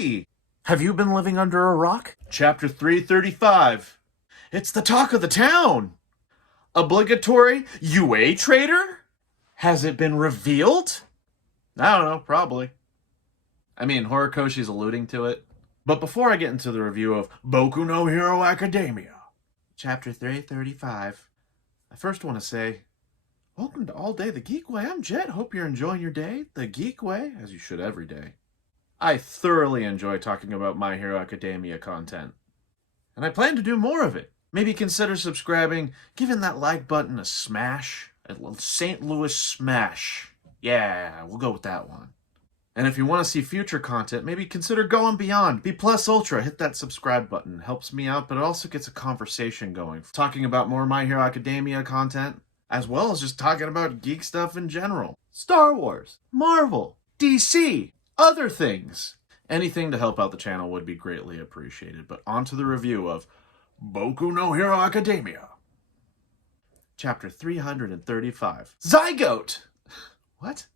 DC! Have you been living under a rock? Chapter 335. It's the talk of the town! Obligatory UA traitor? Has it been revealed? I don't know, probably. I mean, Horikoshi's alluding to it. But before I get into the review of Boku no Hero Academia, Chapter 335, I first want to say, welcome to All Day the Geek Way. I'm Jet. Hope you're enjoying your day the Geek Way, as you should every day. I thoroughly enjoy talking about My Hero Academia content, and I plan to do more of it. Maybe consider subscribing, giving that like button a smash, a St. Louis smash. Yeah, we'll go with that one. And if you want to see future content, maybe consider going beyond. B+ Ultra, hit that subscribe button. It helps me out, but it also gets a conversation going. Talking about more My Hero Academia content, as well as just talking about geek stuff in general. Star Wars, Marvel, DC, other things. Anything to help out the channel would be greatly appreciated. But on to the review of Boku no Hero Academia. Chapter 335. Zygote! What?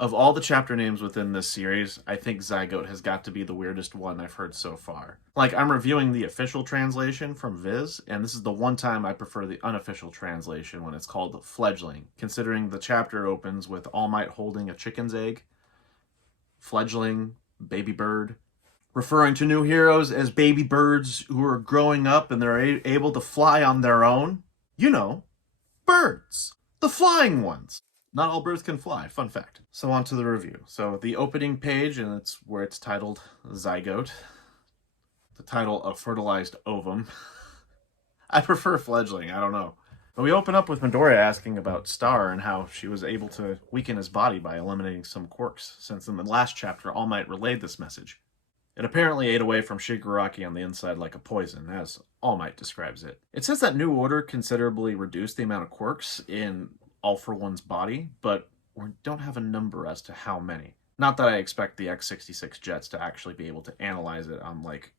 Of all the chapter names within this series, I think Zygote has got to be the weirdest one I've heard so far. Like, I'm reviewing the official translation from Viz, and this is the one time I prefer the unofficial translation when it's called Fledgling, considering the chapter opens with All Might holding a chicken's egg, fledgling, baby bird, referring to new heroes as baby birds who are growing up and they're able to fly on their own. You know, birds. The flying ones. Not all birds can fly, fun fact. So on to the review. So the opening page, and it's where it's titled Zygote. The title of fertilized ovum. I prefer fledgling, I don't know. But we open up with Midoriya asking about Star and how she was able to weaken his body by eliminating some quirks, since in the last chapter All Might relayed this message. It apparently ate away from Shigaraki on the inside like a poison, as All Might describes it. It says that New Order considerably reduced the amount of quirks in All for One's body, but we don't have a number as to how many. Not that I expect the X-66 jets to actually be able to analyze it on, like,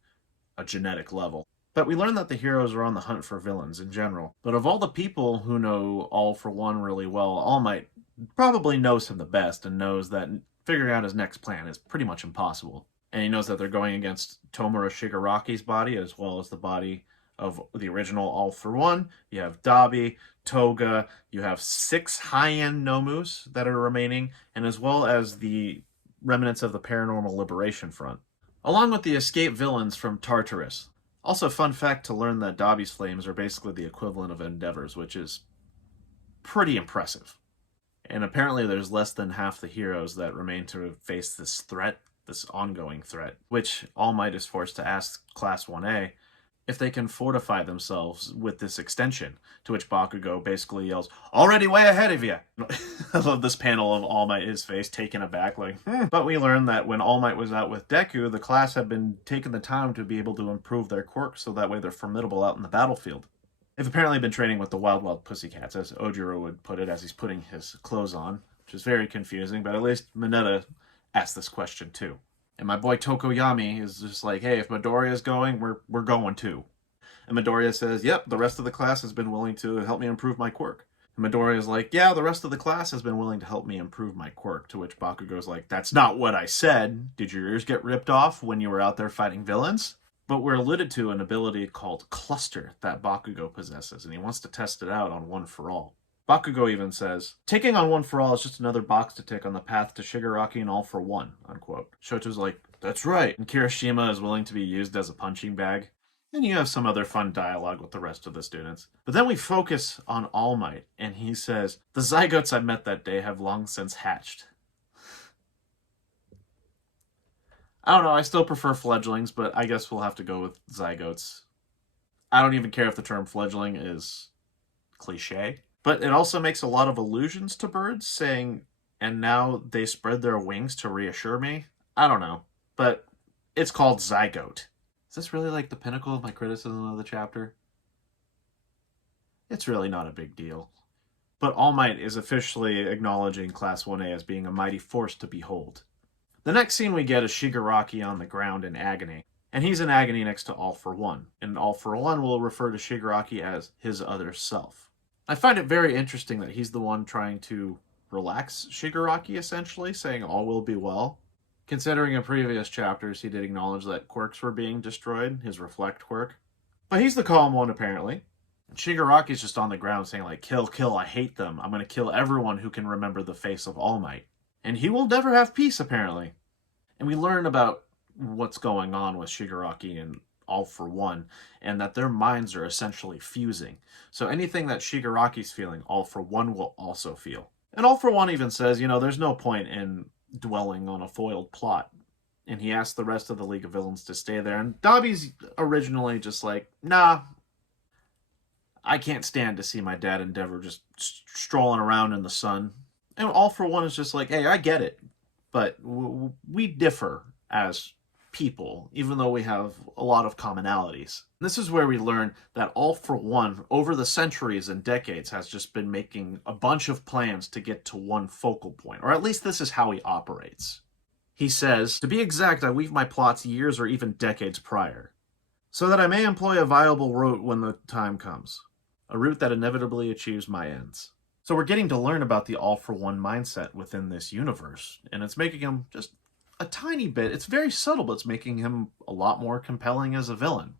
a genetic level. But we learn that the heroes are on the hunt for villains in general. But of all the people who know All for One really well, All Might probably knows him the best and knows that figuring out his next plan is pretty much impossible. And he knows that they're going against Tomura Shigaraki's body as well as the body of the original All for One. You have Dabi, Toga, you have 6 high-end Nomus that are remaining, and as well as the remnants of the Paranormal Liberation Front, along with the escaped villains from Tartarus. Also, fun fact to learn that Dabi's flames are basically the equivalent of Endeavor's, which is pretty impressive. And apparently there's less than half the heroes that remain to face this threat, this ongoing threat, which All Might is forced to ask Class 1A if they can fortify themselves with this extension, to which Bakugo basically yells, "Already way ahead of you!" I love this panel of All Might, his face taken aback, like, But we learn that when All Might was out with Deku, the class had been taking the time to be able to improve their quirks so that way they're formidable out in the battlefield. They've apparently been training with the Wild Wild Pussycats, as Ojiro would put it, as he's putting his clothes on, which is very confusing, but at least Mineta asked this question too. And my boy Tokoyami is just like, hey, if Midoriya's going, we're going too. And Midoriya says, yep, the rest of the class has been willing to help me improve my quirk. And Midoriya's like, yeah, the rest of the class has been willing to help me improve my quirk. To which Bakugo's like, that's not what I said. Did your ears get ripped off when you were out there fighting villains? But we're alluded to an ability called Cluster that Bakugo possesses, and he wants to test it out on One for All. Bakugo even says, taking on One for All is just another box to tick on the path to Shigaraki and All for One, unquote. Shoto's like, that's right. And Kirishima is willing to be used as a punching bag. And you have some other fun dialogue with the rest of the students. But then we focus on All Might, and he says, the Zygotes I met that day have long since hatched. I don't know, I still prefer fledglings, but I guess we'll have to go with Zygotes. I don't even care if the term fledgling is cliche. But it also makes a lot of allusions to birds, saying, and now they spread their wings to reassure me. I don't know, but it's called Zygote. Is this really like the pinnacle of my criticism of the chapter? It's really not a big deal. But All Might is officially acknowledging Class 1A as being a mighty force to behold. The next scene we get is Shigaraki on the ground in agony, and he's in agony next to All for One, and All for One will refer to Shigaraki as his other self. I find it very interesting that he's the one trying to relax Shigaraki, essentially, saying all will be well. considering in previous chapters he did acknowledge that quirks were being destroyed, his reflect quirk. But he's the calm one, apparently. Shigaraki's just on the ground saying, like, kill, kill, I hate them. I'm going to kill everyone who can remember the face of All Might. And he will never have peace, apparently. And we learn about what's going on with Shigaraki and All for One, and that their minds are essentially fusing. So anything that Shigaraki's feeling, All for One will also feel. And All for One even says, you know, there's no point in dwelling on a foiled plot. And he asks the rest of the League of Villains to stay there. And Dabi's originally just like, nah, I can't stand to see my dad Endeavor just strolling around in the sun. And All for One is just like, hey, I get it, but we differ as people, even though we have a lot of commonalities. This is where we learn that All for One, over the centuries and decades, has just been making a bunch of plans to get to one focal point, or at least this is how he operates. He says, to be exact, I weave my plots years or even decades prior, so that I may employ a viable route when the time comes. A route that inevitably achieves my ends. So we're getting to learn about the all-for-one mindset within this universe, and it's making him just a tiny bit, it's very subtle, but it's making him a lot more compelling as a villain.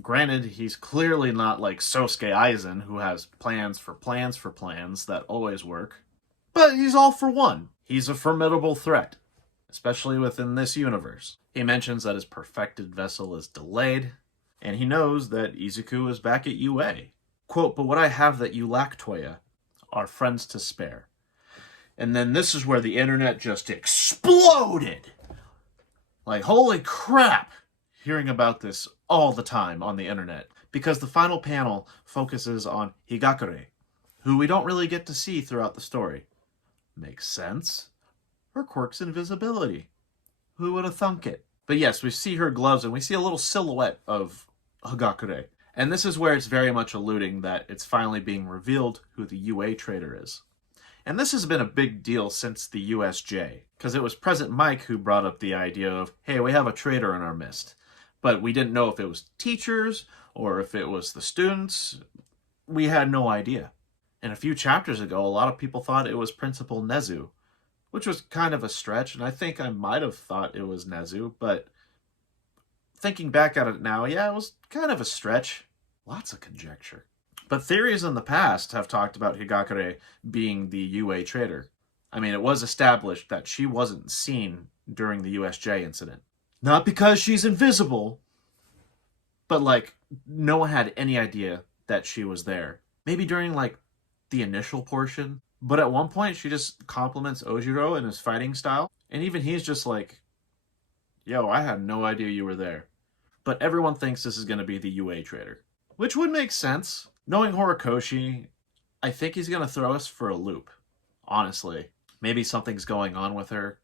Granted, he's clearly not like Sosuke Aizen, who has plans for plans that always work, but he's all for one. He's a formidable threat, especially within this universe. He mentions that his perfected vessel is delayed, and he knows that Izuku is back at UA. Quote, but what I have that you lack, Toya, are friends to spare. And then this is where the internet just exploded. Like, holy crap, hearing about this all the time on the internet. Because the final panel focuses on Higakure, who we don't really get to see throughout the story. Makes sense. Her quirk's invisibility. Who would have thunk it? But yes, we see her gloves and we see a little silhouette of Higakure. And this is where it's very much alluding that it's finally being revealed who the UA traitor is. And this has been a big deal since the USJ, because it was President Mike who brought up the idea of, hey, we have a traitor in our midst. But we didn't know if it was teachers or if it was the students. We had no idea. And a few chapters ago, a lot of people thought it was Principal Nezu, which was kind of a stretch, and I think I might have thought it was Nezu, but thinking back at it now, yeah, it was kind of a stretch. Lots of conjecture. But theories in the past have talked about Higakure being the UA traitor. I mean, it was established that she wasn't seen during the USJ incident. Not because she's invisible, but like, no one had any idea that she was there. Maybe during like the initial portion, but at one point she just compliments Ojiro in his fighting style, and even he's just like, yo, I had no idea you were there. But everyone thinks this is going to be the UA traitor, which would make sense. Knowing Horikoshi, I think he's going to throw us for a loop, honestly. Maybe something's going on with her.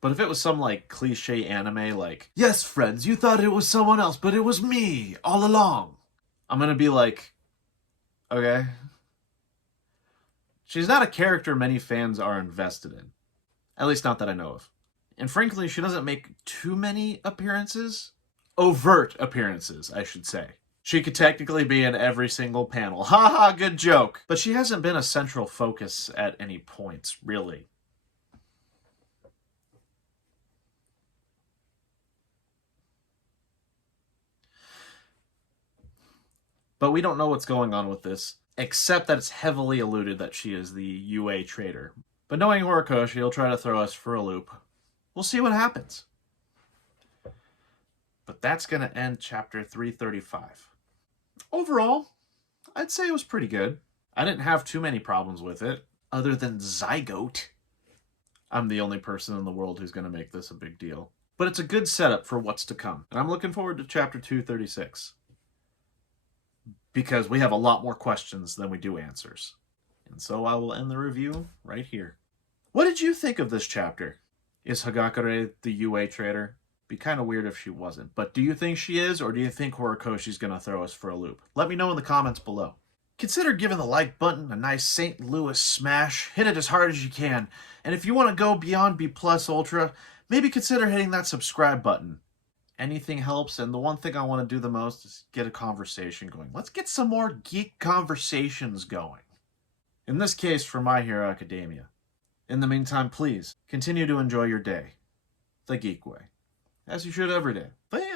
But if it was some, like, cliche anime, like, yes, friends, you thought it was someone else, but it was me, all along. I'm going to be like, okay. She's not a character many fans are invested in. At least not that I know of. And frankly, she doesn't make too many appearances. Overt appearances, I should say. She could technically be in every single panel. Haha, good joke. But she hasn't been a central focus at any points, really. But we don't know what's going on with this, except that it's heavily alluded that she is the UA traitor. But knowing Horikoshi, he'll try to throw us for a loop. We'll see what happens. But that's going to end chapter 335. Overall, I'd say it was pretty good. I didn't have too many problems with it, other than Zygote. I'm the only person in the world who's going to make this a big deal. But it's a good setup for what's to come. And I'm looking forward to chapter 236. Because we have a lot more questions than we do answers. And so I will end the review right here. What did you think of this chapter? Is Higakure the UA traitor? Be kind of weird if she wasn't. But do you think she is, or do you think Horikoshi's going to throw us for a loop? Let me know in the comments below. Consider giving the like button a nice St. Louis smash. Hit it as hard as you can. And if you want to go beyond B+ Ultra, maybe consider hitting that subscribe button. Anything helps, and the one thing I want to do the most is get a conversation going. Let's get some more geek conversations going. In this case, for My Hero Academia. In the meantime, please, continue to enjoy your day. the geek way. As you should every day. Thanks.